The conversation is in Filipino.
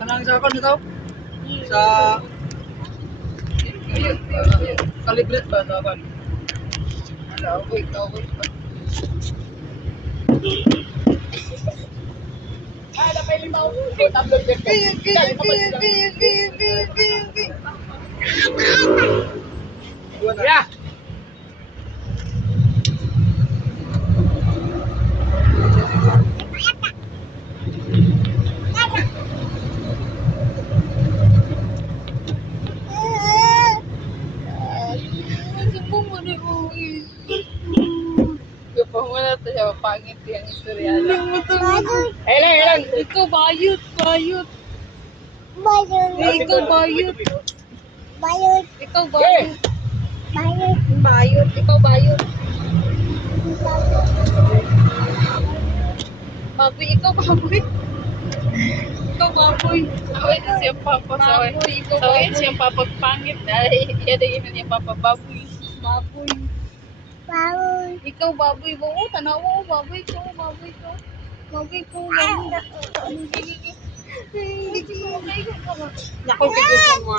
Kanang sa kon ito? Sa kalibret ba sa kon? Ala, okay. Ay, dapat limaw. Tablet ka. Yeah. Wala to siya, pangit yung istorya. Ilan. Ikaw bayot. Ikaw bayot. Ikaw bayot. Ikaw bayot. Baboy, ikaw baboy. Ikaw baboy. Awit na siyang papasaway. Sawin siyang papagpangit. Ay, yadagin na niya papababoy. Baboy. Ikaw baboy mo. Tanaw mo, baboy ko. Baboy ko. Naku, kigusin mo.